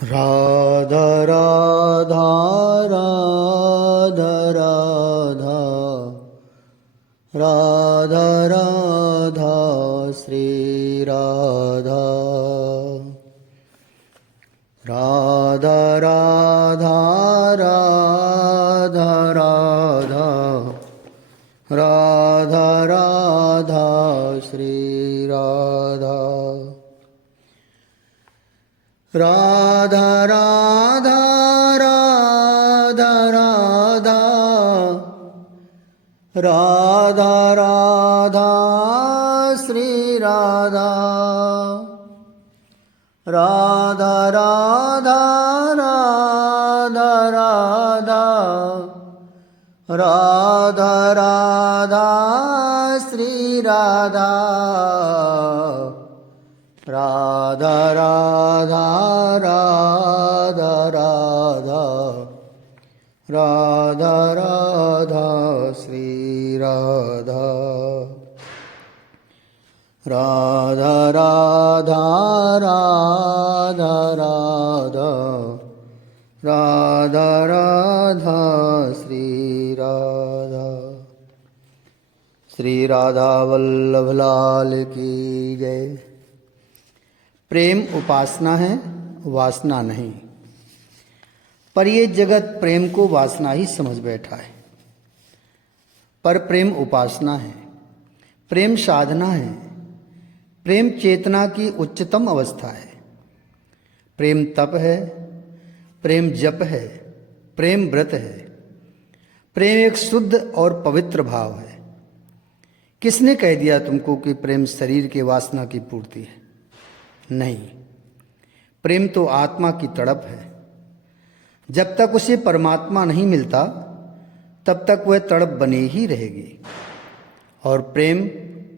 राधा राधा राधा राधा राधा राधा श्री राधा राधा राधा राधा राधा राधा राधा श्री राधा राधा राधा राधा राधा राधा राधा श्री राधा राधा राधा राधा राधा राधा राधा श्री राधा राधा राधा राधा राधा राधा राधा श्री राधा राधा राधा राधा राधा राधा राधा श्री राधा। श्री राधा वल्लभ लाल की जय। प्रेम उपासना है, वासना नहीं। पर ये जगत प्रेम को वासना ही समझ बैठा है। पर प्रेम उपासना है, प्रेम साधना है, प्रेम चेतना की उच्चतम अवस्था है। प्रेम तप है, प्रेम जप है, प्रेम व्रत है। प्रेम एक शुद्ध और पवित्र भाव है। किसने कह दिया तुमको कि प्रेम शरीर के वासना की पूर्ति है? नहीं, प्रेम तो आत्मा की तड़प है। जब तक उसे परमात्मा नहीं मिलता तब तक वह तड़प बनी ही रहेगी। और प्रेम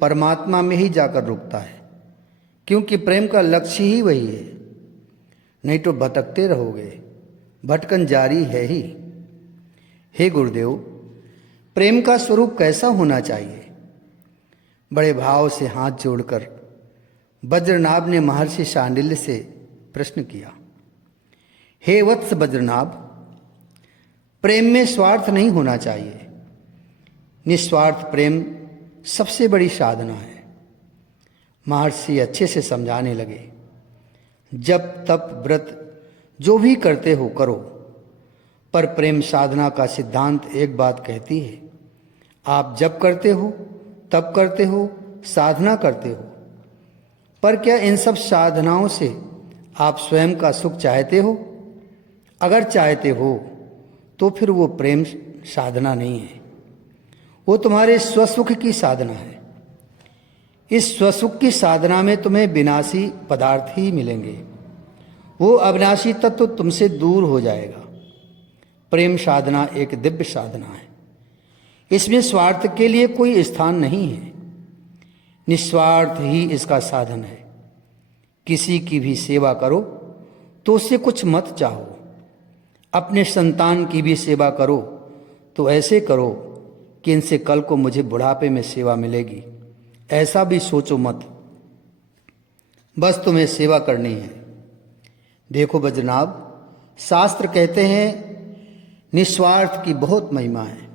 परमात्मा में ही जाकर रुकता है, क्योंकि प्रेम का लक्ष्य ही वही है। नहीं तो भटकते रहोगे, भटकन जारी है ही। हे गुरुदेव, प्रेम का स्वरूप कैसा होना चाहिए? बड़े भाव से हाथ जोड़कर वज्रनाभ ने महर्षि शांडिल्य से प्रश्न किया। हे वत्स वज्रनाभ, प्रेम में स्वार्थ नहीं होना चाहिए। निस्वार्थ प्रेम सबसे बड़ी साधना है। महर्षि अच्छे से समझाने लगे। जप तप व्रत जो भी करते हो करो, पर प्रेम साधना का सिद्धांत एक बात कहती है। आप जप करते हो, तप करते हो, साधना करते हो, पर क्या इन सब साधनाओं से आप स्वयं का सुख चाहते हो? अगर चाहते हो तो फिर वो प्रेम साधना नहीं है, वो तुम्हारे स्वसुख की साधना है। इस स्वसुख की साधना में तुम्हें विनाशी पदार्थ ही मिलेंगे। वो अविनाशी तत्व तुमसे दूर हो जाएगा। प्रेम साधना एक दिव्य साधना है। इसमें स्वार्थ के लिए कोई स्थान नहीं है। निस्वार्थ ही इसका साधन है। किसी की भी सेवा करो तो उससे कुछ मत चाहो। अपने संतान की भी सेवा करो तो ऐसे करो कि इनसे कल को मुझे बुढ़ापे में सेवा मिलेगी, ऐसा भी सोचो मत। बस तुम्हें सेवा करनी है। देखो वज्रनाभ, शास्त्र कहते हैं निस्वार्थ की बहुत महिमा है,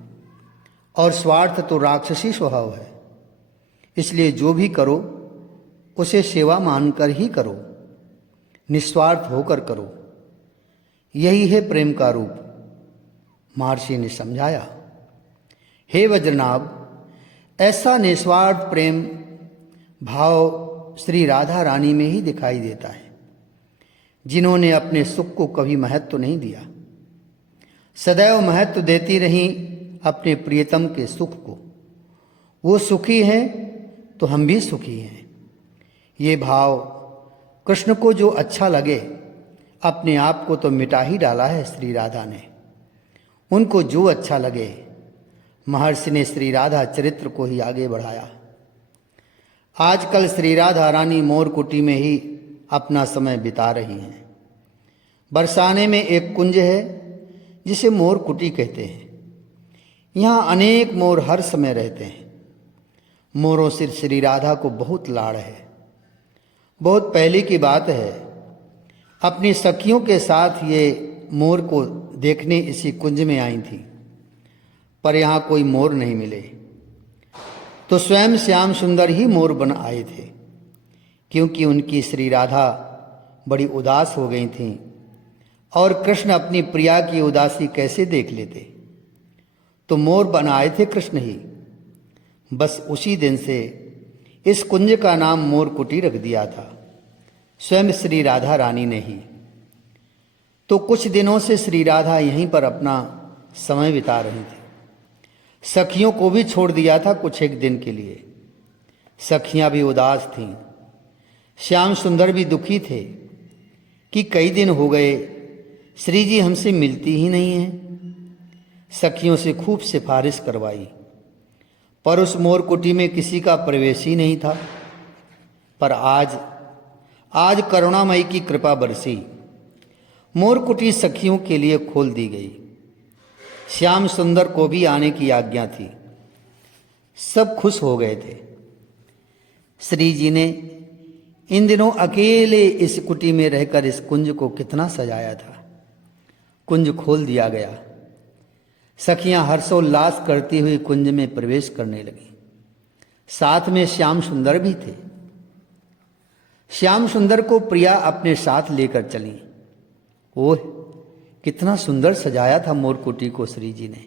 और स्वार्थ तो राक्षसी स्वभाव है। इसलिए जो भी करो उसे सेवा मानकर ही करो, निस्वार्थ होकर करो। यही है प्रेम का रूप, महर्षि ने समझाया। हे वज्रनाभ, ऐसा निस्वार्थ प्रेम भाव श्री राधा रानी में ही दिखाई देता है, जिन्होंने अपने सुख को कभी महत्व नहीं दिया। सदैव महत्व देती रहीं अपने प्रियतम के सुख को। वो सुखी हैं तो हम भी सुखी हैं। ये भाव कृष्ण को जो अच्छा लगे, अपने आप को तो मिटा ही डाला है श्री राधा ने। उनको जो अच्छा लगे, महर्षि ने श्री राधा चरित्र को ही आगे बढ़ाया। आजकल श्री राधा रानी मोरकुटी में ही अपना समय बिता रही हैं। बरसाने में एक कुंज है जिसे मोरकुटी कहते हैं। यहाँ अनेक मोर हर समय रहते हैं। मोरों से श्री राधा को बहुत लाड़ है। बहुत पहले की बात है, अपनी सखियों के साथ ये मोर को देखने इसी कुंज में आई थी, पर यहाँ कोई मोर नहीं मिले। तो स्वयं श्याम सुंदर ही मोर बन आए थे, क्योंकि उनकी श्री राधा बड़ी उदास हो गई थीं और कृष्ण अपनी प्रिया की उदासी कैसे देख लेते। तो मोर बन आए थे कृष्ण ही। बस उसी दिन से इस कुंज का नाम मोर कुटी रख दिया था, स्वयं श्री राधा रानी ने ही। तो कुछ दिनों से श्री राधा यहीं पर अपना समय बिता रही थी। सखियों को भी छोड़ दिया था कुछ एक दिन के लिए। सखियां भी उदास थीं, श्याम सुंदर भी दुखी थे कि कई दिन हो गए श्री जी हमसे मिलती ही नहीं हैं। सखियों से खूब सिफारिश करवाई, पर उस मोर कुटी में किसी का प्रवेश ही नहीं था। पर आज करुणामयी की कृपा बरसी, मोर कुटी सखियों के लिए खोल दी गई। श्याम सुंदर को भी आने की आज्ञा थी। सब खुश हो गए थे। श्री जी ने इन दिनों अकेले इस कुटी में रहकर इस कुंज को कितना सजाया था। कुंज खोल दिया गया। सखियां हर्षोल्लास करती हुई कुंज में प्रवेश करने लगी। साथ में श्याम सुंदर भी थे। श्याम सुंदर को प्रिया अपने साथ लेकर चली। ओह, कितना सुंदर सजाया था मोर कुटी को श्री जी ने।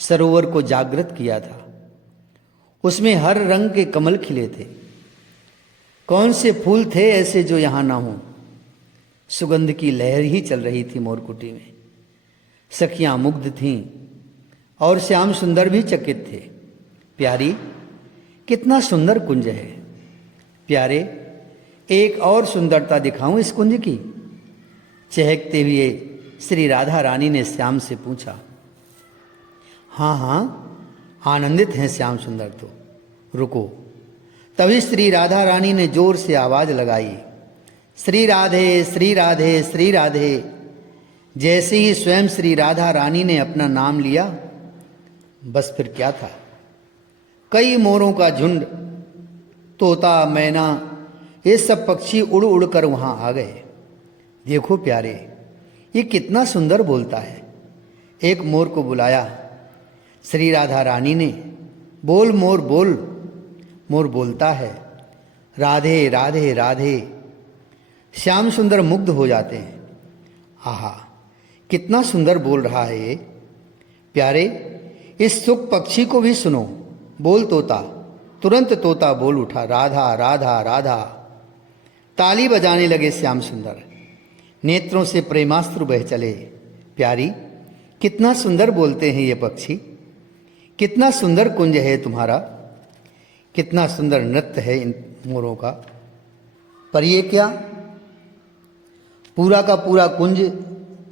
सरोवर को जागृत किया था। उसमें हर रंग के कमल खिले थे। कौन से फूल थे ऐसे जो यहां ना हो। सुगंध की लहर ही चल रही थी मोर कुटी में। सखियां मुग्ध थीं और श्याम सुंदर भी चकित थे। प्यारी, कितना सुंदर कुंज है। प्यारे, एक और सुंदरता दिखाऊं इस कुंज की। चहकते हुए श्री राधा रानी ने श्याम से पूछा। हाँ हाँ, आनंदित हैं श्याम सुंदर तो। रुको। तभी श्री राधा रानी ने जोर से आवाज लगाई, श्री राधे श्री राधे श्री राधे। जैसे ही स्वयं श्री राधा रानी ने अपना नाम लिया, बस फिर क्या था। कई मोरों का झुंड, तोता, मैना, ये सब पक्षी उड़ उड़ कर वहां आ गए। देखो प्यारे, ये कितना सुंदर बोलता है। एक मोर को बुलाया श्री राधा रानी ने। बोल मोर बोल। मोर बोलता है, राधे राधे राधे। श्याम सुंदर मुग्ध हो जाते हैं। आहा, कितना सुंदर बोल रहा है ये। प्यारे, इस सुख पक्षी को भी सुनो। बोल तोता। तुरंत तोता बोल उठा, राधा राधा राधा। ताली बजाने लगे श्याम सुंदर। नेत्रों से प्रेमास्त्र बह चले। प्यारी, कितना सुंदर बोलते हैं ये पक्षी। कितना सुंदर कुंज है तुम्हारा। कितना सुंदर नृत्य है इन मोरों का। पर ये क्या, पूरा का पूरा कुंज,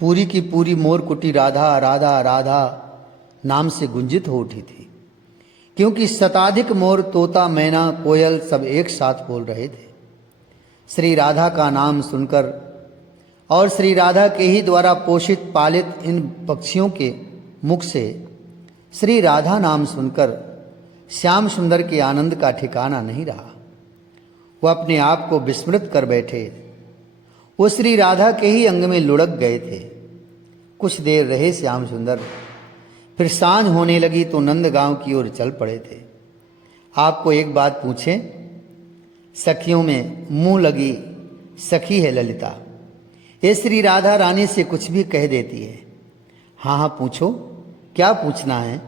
पूरी की पूरी मोर कुटी राधा राधा राधा नाम से गुंजित हो उठी थी। क्योंकि शताधिक मोर, तोता, मैना, कोयल सब एक साथ बोल रहे थे। श्री राधा का नाम सुनकर और श्री राधा के ही द्वारा पोषित पालित इन पक्षियों के मुख से श्री राधा नाम सुनकर श्याम सुंदर के आनंद का ठिकाना नहीं रहा। वह अपने आप को विस्मृत कर बैठे। वो श्री राधा के ही अंग में लुढ़क गए थे। कुछ देर रहे श्याम सुंदर, फिर सांझ होने लगी तो नंदगांव की ओर चल पड़े थे। आपको एक बात पूछें, सखियों में मुंह लगी सखी है ललिता। ये श्री राधा रानी से कुछ भी कह देती है। हाँ हाँ पूछो, क्या पूछना है।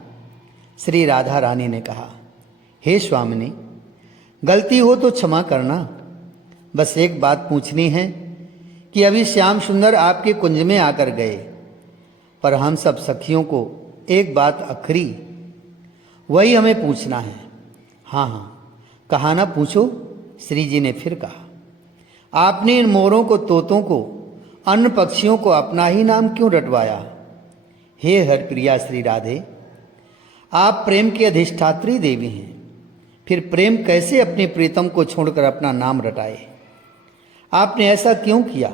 श्री राधा रानी ने कहा, हे स्वामिनी, गलती हो तो क्षमा करना। बस एक बात पूछनी है कि अभी श्याम सुंदर आपके कुंज में आकर गए, पर हम सब सखियों को एक बात अखरी, वही हमें पूछना है। हाँ हाँ, कहा ना, पूछो। श्री जी ने फिर कहा, आपने इन मोरों को, तोतों को, अन्य पक्षियों को अपना ही नाम क्यों रटवाया। हे हरप्रिया श्री राधे, आप प्रेम की अधिष्ठात्री देवी हैं, फिर प्रेम कैसे अपने प्रीतम को छोड़कर अपना नाम रटाए। आपने ऐसा क्यों किया।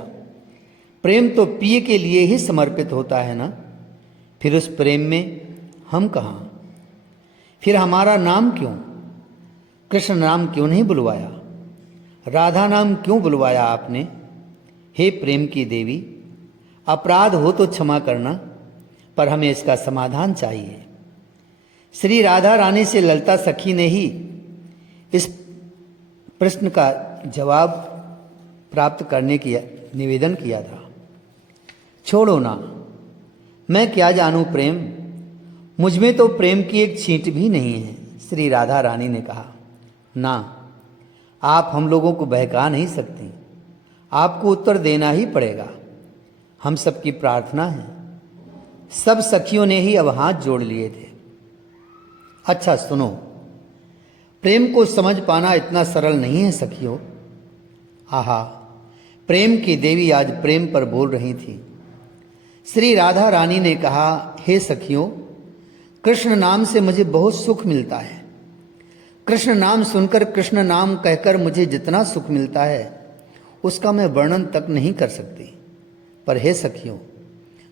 प्रेम तो पिए के लिए ही समर्पित होता है ना। फिर उस प्रेम में हम कहाँ। फिर हमारा नाम क्यों, कृष्ण नाम क्यों नहीं बुलवाया, राधा नाम क्यों बुलवाया आपने। हे प्रेम की देवी, अपराध हो तो क्षमा करना, पर हमें इसका समाधान चाहिए। श्री राधा रानी से ललिता सखी ने ही इस प्रश्न का जवाब प्राप्त करने की निवेदन किया था। छोड़ो ना, मैं क्या जानूं प्रेम, मुझमें तो प्रेम की एक छींट भी नहीं है। श्री राधा रानी ने कहा, ना, आप हम लोगों को बहका नहीं सकती, आपको उत्तर देना ही पड़ेगा। हम सबकी प्रार्थना है। सब सखियों ने ही अब हाथ जोड़ लिए थे। अच्छा सुनो, प्रेम को समझ पाना इतना सरल नहीं है सखियों। आहा, प्रेम की देवी आज प्रेम पर बोल रही थी। श्री राधा रानी ने कहा, हे सखियों, कृष्ण नाम से मुझे बहुत सुख मिलता है। कृष्ण नाम सुनकर, कृष्ण नाम कहकर मुझे जितना सुख मिलता है उसका मैं वर्णन तक नहीं कर सकती। पर हे सखियों,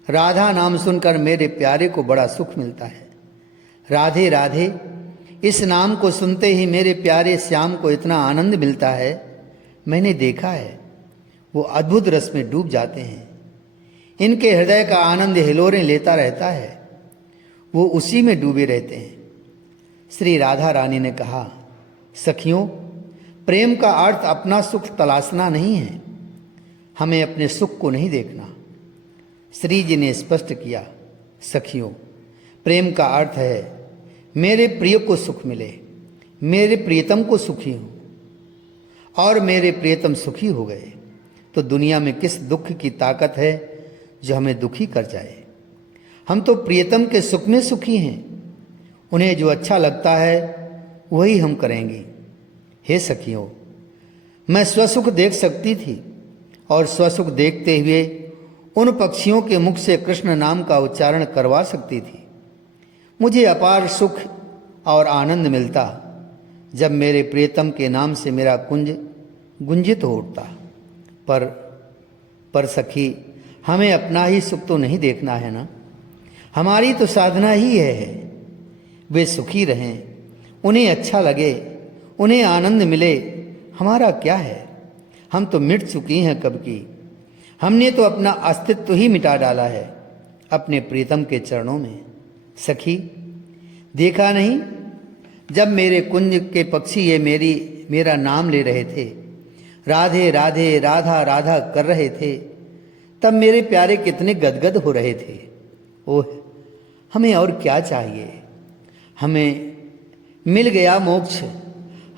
राधा नाम सुनकर मेरे प्यारे को बड़ा सुख मिलता है। राधे राधे इस नाम को सुनते ही मेरे प्यारे श्याम को इतना आनंद मिलता है, मैंने देखा है। वो अद्भुत रस में डूब जाते हैं। इनके हृदय का आनंद हिलोरें लेता रहता है, वो उसी में डूबे रहते हैं। श्री राधा रानी ने कहा, सखियों, प्रेम का अर्थ अपना सुख तलाशना नहीं है, हमें अपने सुख को नहीं देखना। श्री जी ने स्पष्ट किया, सखियों, प्रेम का अर्थ है मेरे प्रिय को सुख मिले, मेरे प्रियतम को सुखी हूं, और मेरे प्रियतम सुखी हो गए तो दुनिया में किस दुख की ताकत है जो हमें दुखी कर जाए। हम तो प्रियतम के सुख में सुखी हैं, उन्हें जो अच्छा लगता है वही हम करेंगे। हे सखियों, मैं स्वसुख देख सकती थी और स्वसुख देखते हुए उन पक्षियों के मुख से कृष्ण नाम का उच्चारण करवा सकती थी। मुझे अपार सुख और आनंद मिलता जब मेरे प्रियतम के नाम से मेरा कुंज गुंजित हो उठता। पर सखी, हमें अपना ही सुख तो नहीं देखना है ना। हमारी तो साधना ही है वे सुखी रहें, उन्हें अच्छा लगे, उन्हें आनंद मिले। हमारा क्या है, हम तो मिट चुकी हैं कब की। हमने तो अपना अस्तित्व ही मिटा डाला है अपने प्रीतम के चरणों में। सखी, देखा नहीं, जब मेरे कुंज के पक्षी ये मेरा नाम ले रहे थे, राधे राधे राधा राधा कर रहे थे, तब मेरे प्यारे कितने गदगद हो रहे थे। ओह, हमें और क्या चाहिए। हमें मिल गया मोक्ष,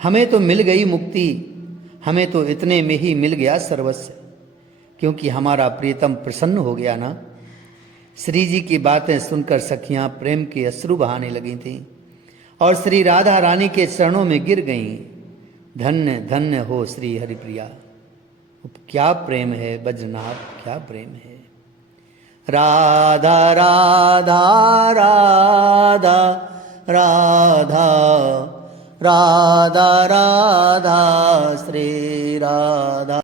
हमें तो मिल गई मुक्ति, हमें तो इतने में ही मिल गया सर्वस्व, क्योंकि हमारा प्रीतम प्रसन्न हो गया ना। श्री जी की बातें सुनकर सखियां प्रेम के अश्रु बहाने लगी थीं और श्री राधा रानी के चरणों में गिर गईं। धन्य धन्य हो श्री हरिप्रिया। क्या प्रेम है बज्रनाथ, क्या प्रेम है। राधा राधा राधा राधा राधा राधा श्री राधा